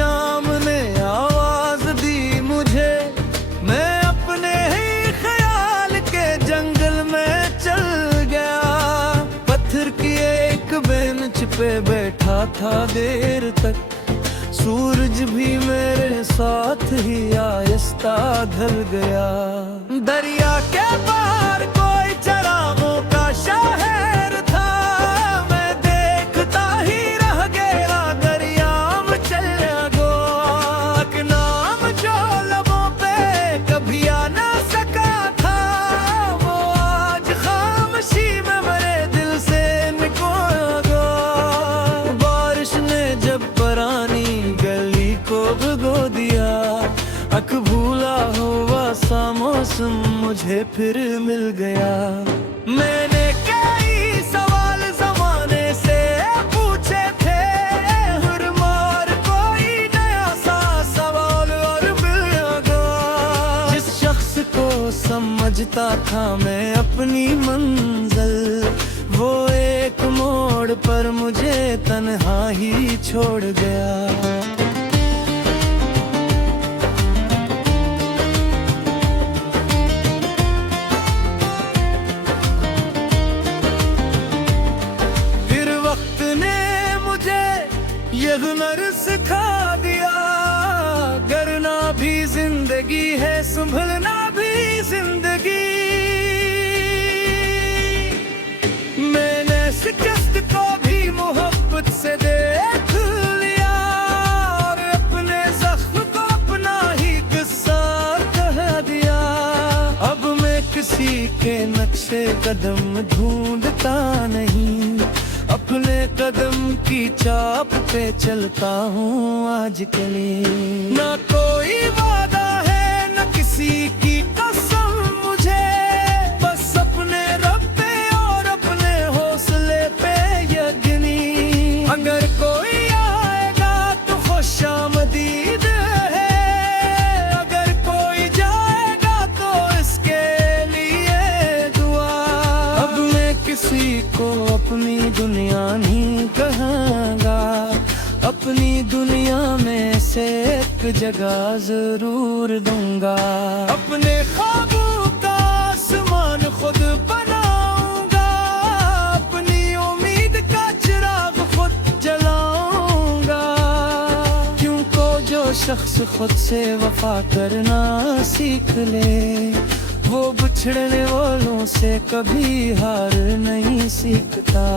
शाम ने आवाज दी मुझे, मैं अपने ही ख्याल के जंगल में चल गया। पत्थर की एक बेंच पे बैठा था देर तक, सूरज भी मेरे साथ ही आहिस्ता ढल गया। दरिया के पार कोई चरागों का शहर था, मैं देखता ही रह गया। दरियाम चला गो नाम जो लबों पे कभी आ ना सका था, वो आज खामोशी में मेरे दिल से निकल गया। बारिश ने जब परानी गली को भिगो दिया, अख भूला हुआ सा मौसम मुझे फिर मिल गया। मैंने कई सवाल जमाने से पूछे थे, हर मार कोई नया सा सवाल और मिल गया। जिस शख्स को समझता था मैं अपनी मंजिल, वो एक मोड़ पर मुझे तन्हा ही छोड़ गया। ये हुनर सिखा दिया, करना भी जिंदगी है, संभलना भी जिंदगी। मैंने शिकस्त को भी मोहब्बत से देख लिया, और अपने जख्म को अपना ही किस्सा कह दिया। अब मैं किसी के नक्शे कदम ढूंढता नहीं, अपने कदम की चाप पे चलता हूँ आजकल। ना कोई वादा है न किसी की कसम मुझे, बस अपने रब पे और अपने हौसले पे यकीनी। अगर कोई आएगा तो खुशामदीद है, अगर कोई जाएगा तो इसके लिए दुआ। अब मैं किसी को अपनी दुनिया नहीं कहूँगा, अपनी दुनिया में से एक जगह जरूर दूंगा। अपने ख्वाबों का आसमान खुद बनाऊंगा, अपनी उम्मीद का चिराग खुद जलाऊंगा। क्योंकि जो शख्स खुद से वफा करना सीख ले, वो बिछड़ने वालों से कभी हार नहीं सीखता।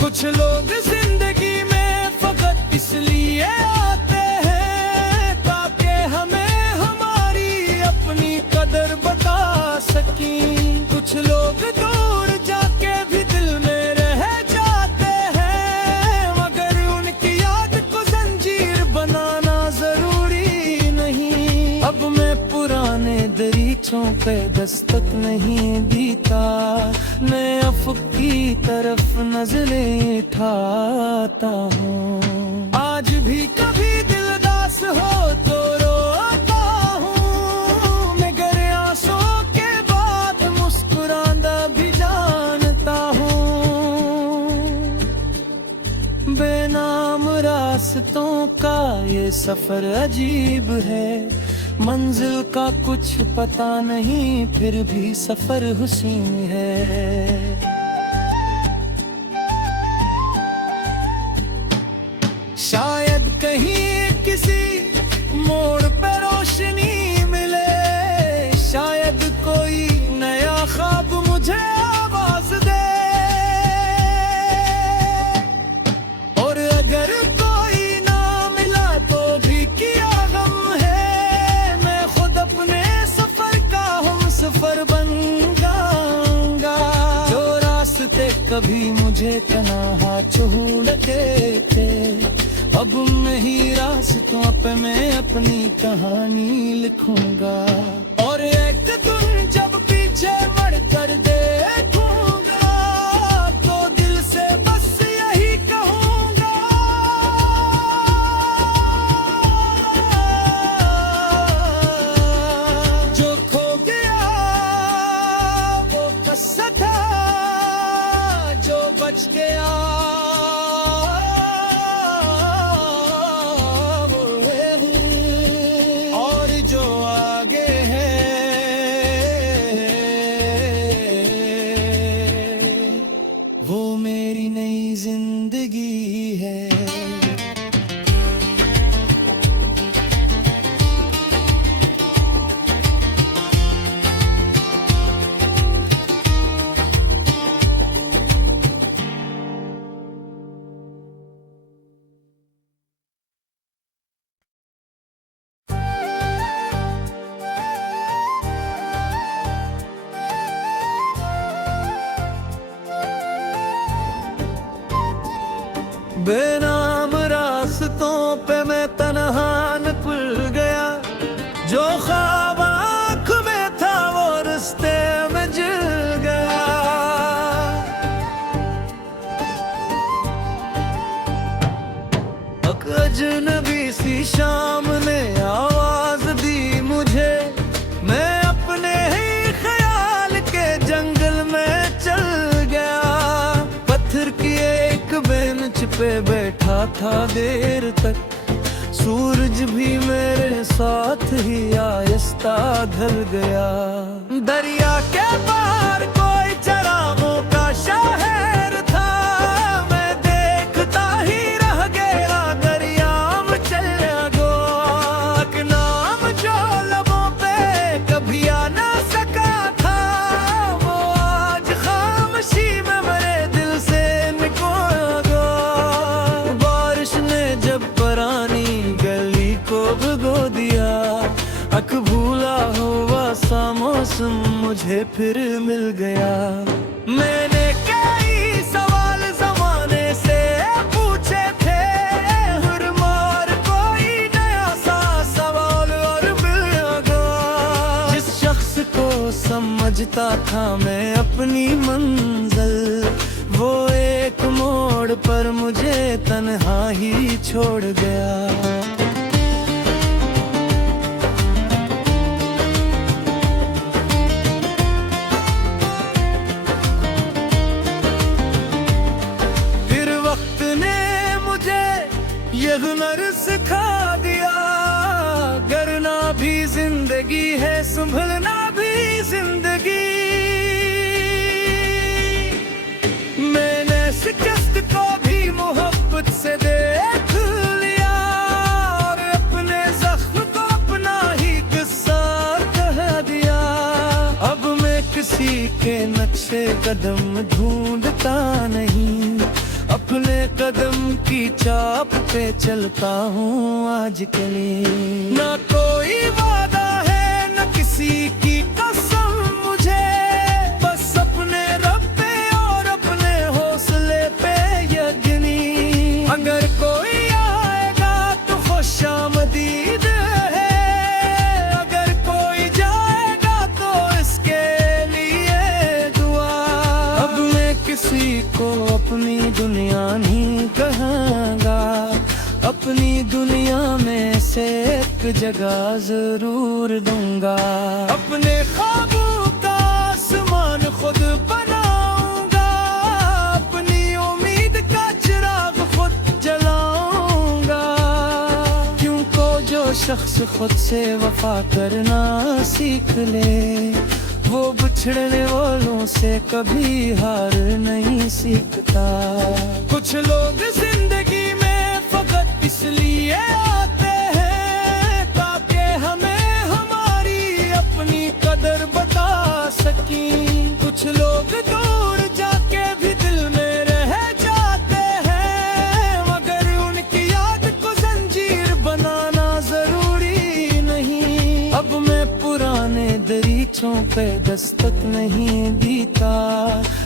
कुछ लोग जिंदगी में फकत इसलिए आते हैं ताकि हमें हमारी अपनी कदर बता सकें। कुछ लोग दूर जाके भी दिल में रह जाते हैं, मगर उनकी याद को जंजीर बनाना जरूरी नहीं। अब मैं पुराने दरीचों पे दस्तक नहीं देता, मैं अफक की तरफ नजरें उठाता हूँ। आज भी कभी दिल दास हो तो रोता हूँ, मगर आंसुओं के बाद मुस्कुराना भी जानता हूँ। बेनाम रास्तों का ये सफर अजीब है, मंजिल का कुछ पता नहीं फिर भी सफर हुसीन है। शायद कहीं किसी मोड़ पे रोशनी मिले, शायद कोई नया ख्वाब मुझे आवाज दे। और अगर कोई ना मिला तो भी क्या गम है, मैं खुद अपने सफर का हमसफर बन जाऊंगा। जो रास्ते कभी मुझे तन्हा छोड़ते थे, अब मैं ही रास्तों पे मैं अपनी कहानी लिखूंगा। और एक दिन जब पीछे मुड़ कर देखूंगा तो दिल से बस यही कहूंगा, जो खो गया वो किस्सा था, जो बच गया मैं तन्हा निकल गया, जो ख्वाब आँख में था वो रास्ते में जल गया। अजनबी सी शाम ने आवाज दी मुझे, मैं अपने ही ख्याल के जंगल में चल गया। पत्थर की एक बेंच पे बैठा था देर तक, सूरज भी मेरे साथ ही आहिस्ता ढल गया। दरिया के पार कोई चरागों का शहर था, मैं देखता ही रह गया, दरिया में चला गया। एक नाम जो लबों पे कभी आ ना सका था, वो आज खामोशी में मेरे दिल से निकल गया। बारिश ने जब पुरानी गली को भिगो दिया, अक भूला हुआ सा मौसम मुझे फिर मिल गया। मैंने कई सवाल जमाने से पूछे थे, हर मार कोई नया सा सवाल और मिल गया। जिस शख्स को समझता था मैं अपनी मंजिल, वो एक मोड़ पर मुझे तन्हा ही छोड़ गया। ये हुनर सिखा दिया, करना भी जिंदगी है, संभलना भी जिंदगी। मैंने शिकस्त को भी मोहब्बत से देख लिया, और अपने जख्म को अपना ही किस्सा कह दिया। अब मैं किसी के नक्शे कदम ढूंढता नहीं, अपने कदम की चाप पे चलता हूँ आजकल। ना कोई वादा है न किसी की कसम मुझे, बस अपने रब पे और अपने हौसले पे यकीनी। अगर कोई आएगा तो खुशामदीद है, अगर कोई जाएगा तो इसके लिए दुआ। अब मैं किसी को अपनी दुनिया नहीं कहूँगा, अपनी दुनिया में से एक जगह जरूर दूंगा। अपने ख्वाबों का आसमान खुद बनाऊंगा, अपनी उम्मीद का चिराग खुद जलाऊंगा। क्योंकि जो शख्स खुद से वफा करना सीख ले, वो बिछड़ने वालों से कभी हार नहीं सीखता। कुछ लोग जिंदगी में फकत इसलिए आते हैं ताकि हमें हमारी अपनी कदर बता सकें। कुछ लोग दूर जाके भी दिल में रह जाते हैं, मगर उनकी याद को जंजीर बनाना जरूरी नहीं। अब मैं पुराने दरीचों पे दस्तक नहीं देता,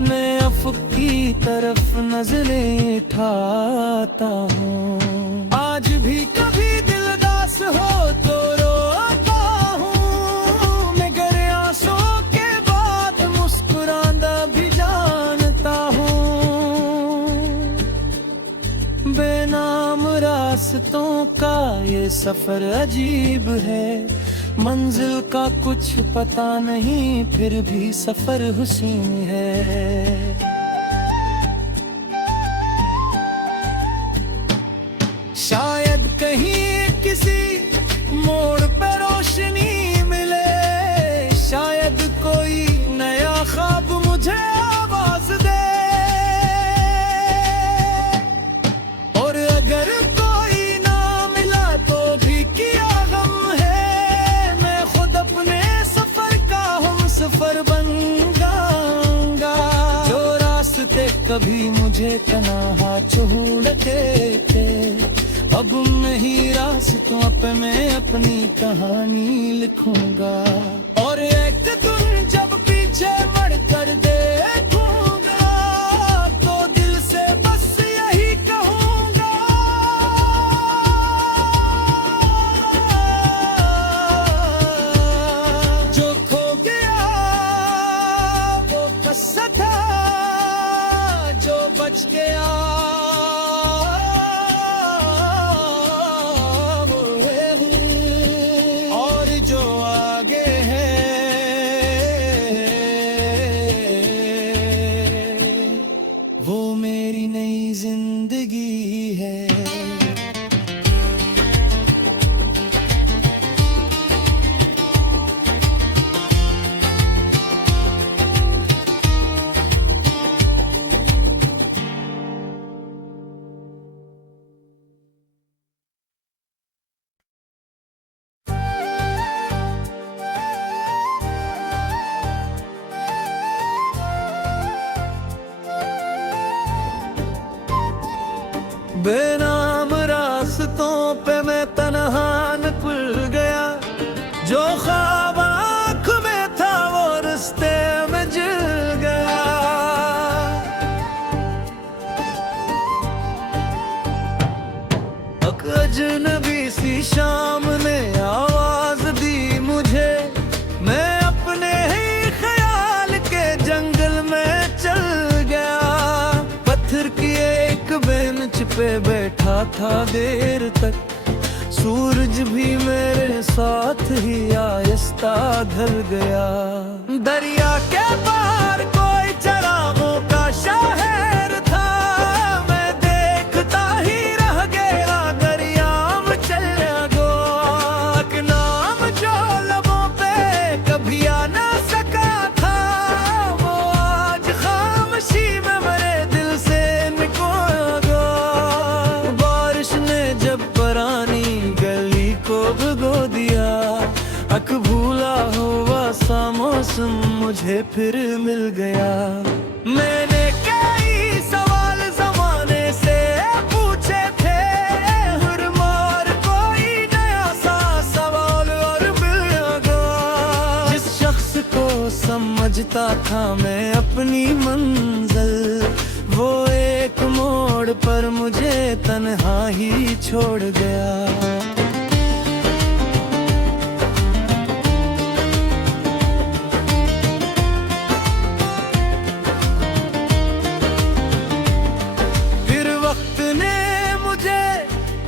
मैं अफक की तरफ नजरें उठाता हूँ। आज भी कभी दिल उदास हो तो रोता हूँ, मगर आंसुओं के बाद मुस्कुराना भी जानता हूँ। बेनाम रास्तों का ये सफर अजीब है, मंजिल का कुछ पता नहीं फिर भी सफर हुसीन है। शायद कहीं किसी मोड़ पे रोशनी मिले, शायद कोई नया ख्वाब मुझे आवाज दे। और अगर कोई ना मिला तो भी क्या गम है, मैं खुद अपने सफर का हमसफर बन जाऊंगा। जो रास्ते कभी मुझे तन्हा छोड़ते थे, अब मैं ही रास्तों पे मैं अपनी कहानी लिखूंगा। और एक दिन जब पीछे मुड़ कर देखूंगा तो दिल से बस यही कहूंगा, तन्हा निकल गया, जो ख्वाब आँख में था वो रास्ते में जल गया। अजनबी सी शाम ने आवाज दी मुझे, मैं अपने ही ख्याल के जंगल में चल गया। पत्थर की एक बेंच पे बैठा था देर तक, सूरज भी मेरे साथ ही आहिस्ता ढल गया। दरिया के पार कोई चरागों का शहर था, मैं देखता ही रह गया, दरिया में चला गया। एक नाम जो लबों पे कभी आ ना सका था, वो आज खामोशी में मेरे दिल से निकल गया। बारिश ने जब पुरानी गली को भिगो दिया, अक भूला हुआ सा मौसम मुझे फिर मिल गया। मैंने कई सवाल जमाने से पूछे थे, हर मार कोई नया सा सवाल और मिल गया। जिस शख्स को समझता था मैं अपनी मंजिल, वो एक मोड़ पर मुझे तन्हा ही छोड़ गया।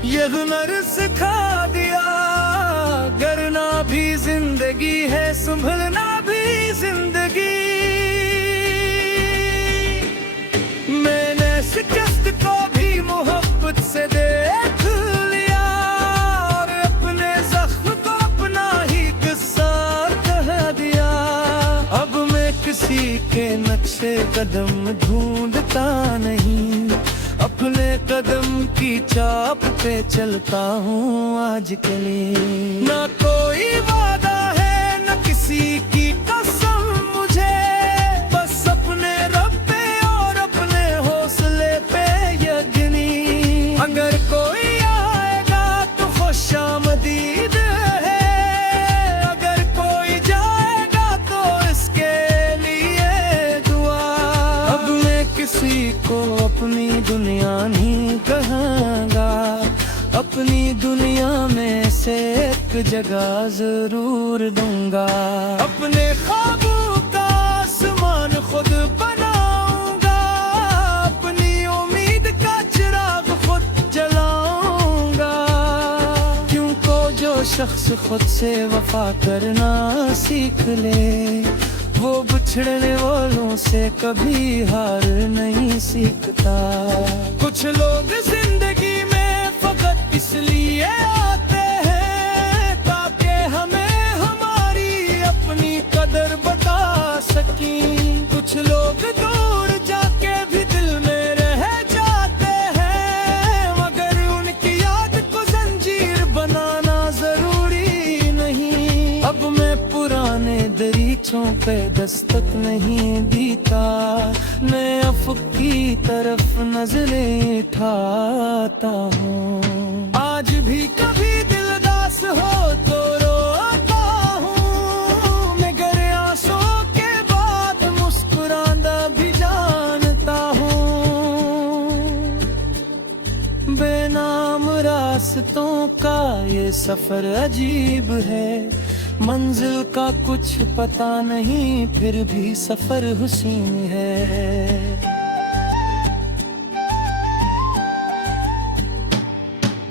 ये हुनर सिखा दिया, करना भी जिंदगी है, संभलना भी जिंदगी। मैंने शिकस्त को भी मोहब्बत से देख लिया, और अपने जख्म को अपना ही किस्सा कह दिया। अब मैं किसी के नक्शे कदम ढूंढता नहीं, अपने कदम की चाप पे चलता हूँ आज के लिए। ना कोई वादा है न किसी की कसम मुझे, बस अपने रब पे और अपने हौसले पे यकीनी। अगर कोई आएगा तो खुशामदीद है, अगर कोई जाएगा तो इसके लिए दुआ। अब मैं किसी को अपनी दुनिया नहीं कहूँगा, अपनी दुनिया में से एक जगह जरूर दूंगा। अपने ख्वाबों का आसमान खुद बनाऊंगा, अपनी उम्मीद का चिराग खुद जलाऊंगा। क्योंकि जो शख्स खुद से वफा करना सीख ले, वो बिछड़ने वालों से कभी हार नहीं सीखता। कुछ लोग जिंदगी में फकत इसलिए आते हैं ताकि हमें हमारी अपनी कदर बता सकें। कुछ लोग दूर जाके भी दिल में रह जाते हैं, मगर उनकी याद को जंजीर बनाना जरूरी नहीं। अब मैं पुराने दरीचों पे दस्तक नहीं देता, मैं अफक की तरफ नजरें उठाता हूँ। आज भी कभी दिल उदास हो तो रोता हूँ, मगर आंसुओं के बाद मुस्कुराना भी जानता हूँ। बेनाम रास्तों का ये सफर अजीब है, मंजिल का कुछ पता नहीं फिर भी सफर हुसीन है।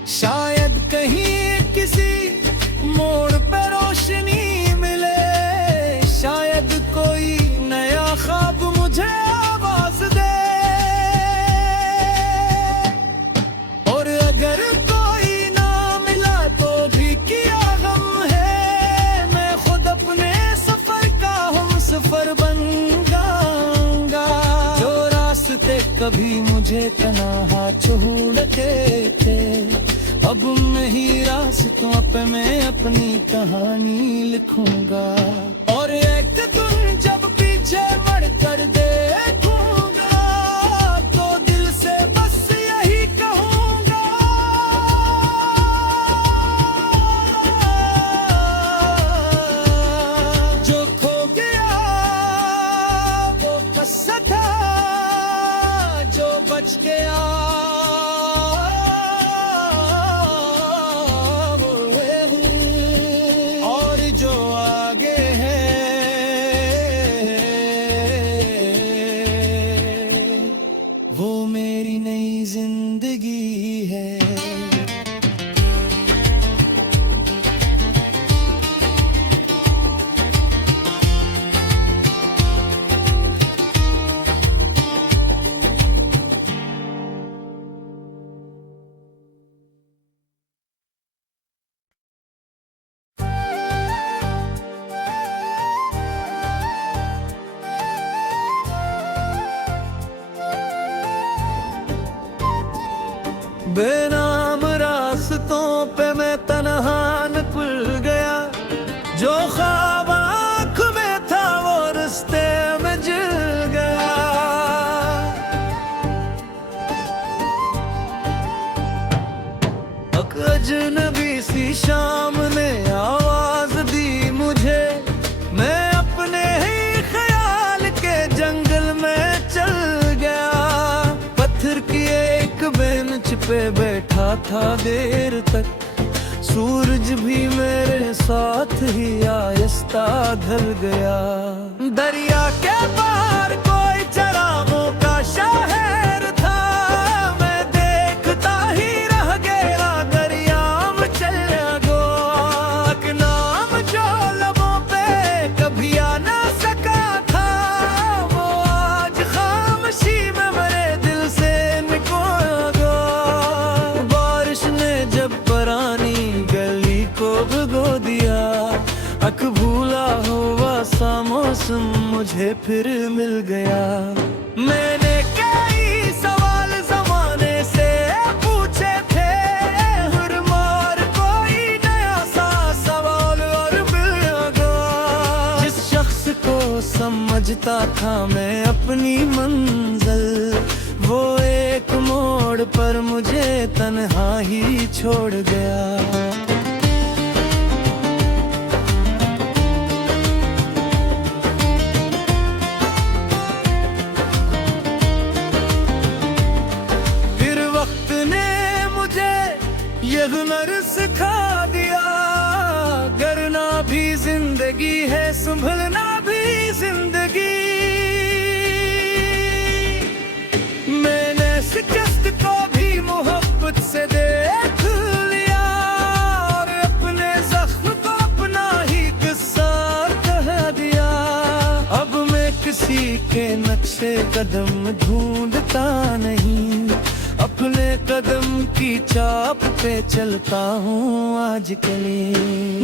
शायद कहीं किसी मोड़ पे रोशनी मिले, शायद कोई नया ख्वाब मुझे आवाज दे। और अगर कोई ना मिला तो भी क्या गम है, मैं खुद अपने सफर का हमसफर बन जाऊंगा। जो रास्ते कभी मुझे तन्हा छोड़ते थे, अब नहीं रास्तों पे मैं अपनी कहानी लिखूंगा। और एक दिन जब पीछे मुड़कर देखूंगा तो दिल से बस यही कहूंगा, तन्हा निकल गया, जो ख्वाब आँख में था वो रास्ते में जल गया। अजनबी सी शाम ने आवाज दी मुझे, मैं अपने ही ख्याल के जंगल में चल गया। पत्थर की एक बेंच पे बैठा था देर तक, सूरज भी मेरे साथ ही आहिस्ता ढल गया। दरिया के पार कोई चरागों का शहर था, मैं देखता ही रह गया, दरिया में चला गया। नाम जो लबों पे कभी आ ना सका था, वो आज खामोशी में मेरे दिल से निकल गया। बारिश ने जब पुरानी गली को भिगो दिया, अक भूला हुआ सा मौसम मुझे फिर मिल गया। मैंने कई सवाल जमाने से पूछे थे, हर मार कोई नया सा सवाल और मिल गया। जिस शख्स को समझता था मैं अपनी मंजिल, वो एक मोड़ पर मुझे तन्हा ही छोड़ गया। ये हुनर सिखा दिया, करना भी जिंदगी है, संभलना भी जिंदगी। मैंने शिकस्त को भी मोहब्बत से देख लिया, और अपने जख्म को अपना ही किस्सा कह दिया। अब मैं किसी के नक्शे कदम ढूंढता नहीं, अपने कदम की चाप पे चलता हूँ आजकल।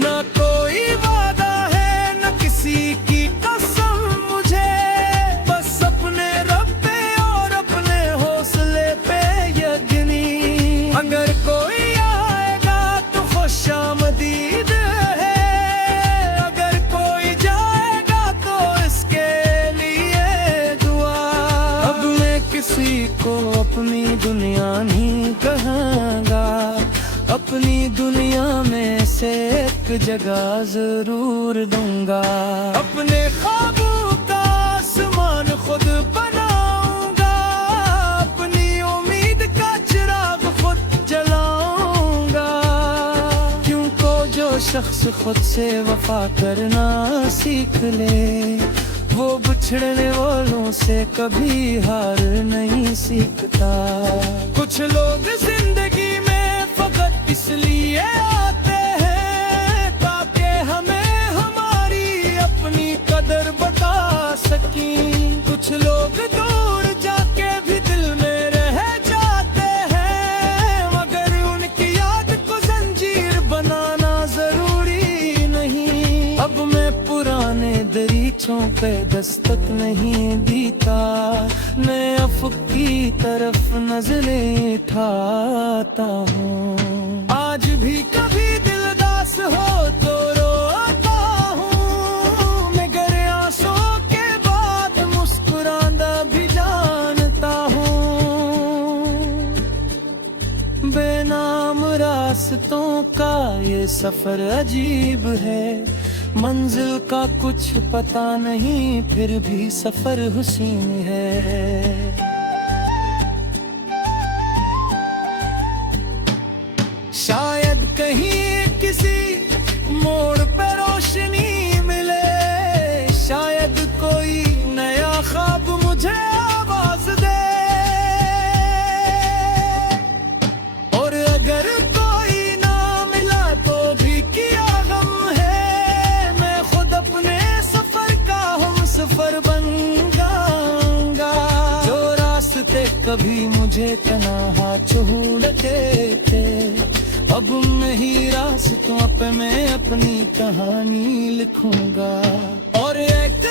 ना कोई वादा है न किसी की कसम मुझे, बस अपने रब पे और अपने हौसले पे यकीनी। अगर कोई आएगा तो खुशामदीद है, अगर कोई जाएगा तो इसके लिए दुआ। अब मैं किसी को अपनी दुनिया नहीं कहूँगा, अपनी दुनिया में से एक जगह जरूर दूंगा। अपने ख्वाबों का आसमान खुद बनाऊंगा, अपनी उम्मीद का चिराग खुद जलाऊंगा। क्योंकि जो शख्स खुद से वफा करना सीख ले, वो बिछड़ने वालों से कभी हार नहीं सीखता। कुछ लोग जिंदगी में फकत इसलिए आते हैं ताकि हमें हमारी अपनी कदर बता सकें। कुछ लोग दूर जाके भी दिल में रह जाते हैं, मगर उनकी याद को जंजीर बनाना जरूरी नहीं। अब मैं पुराने दरीचों पे दस्तक नहीं देता, मैं अफक की तरफ नजरें उठाता हूँ। आज भी कभी दिल दास हो तो रोता हूँ, मगर आंसुओं के बाद मुस्कुराना भी जानता हूँ। बेनाम रास्तों का ये सफर अजीब है, मंजिल का कुछ पता नहीं फिर भी सफर हुसीन है। शायद कहीं किसी मोड़ पे रोशनी मिले, शायद कोई नया ख्वाब मुझे आवाज दे। और अगर कोई ना मिला तो भी क्या गम है, मैं खुद अपने सफर का हमसफर बन जाऊंगा। जो रास्ते कभी मुझे तन्हा छोड़ते थे, अब मैं ही रास्तों पे मैं अपनी कहानी लिखूंगा। और एक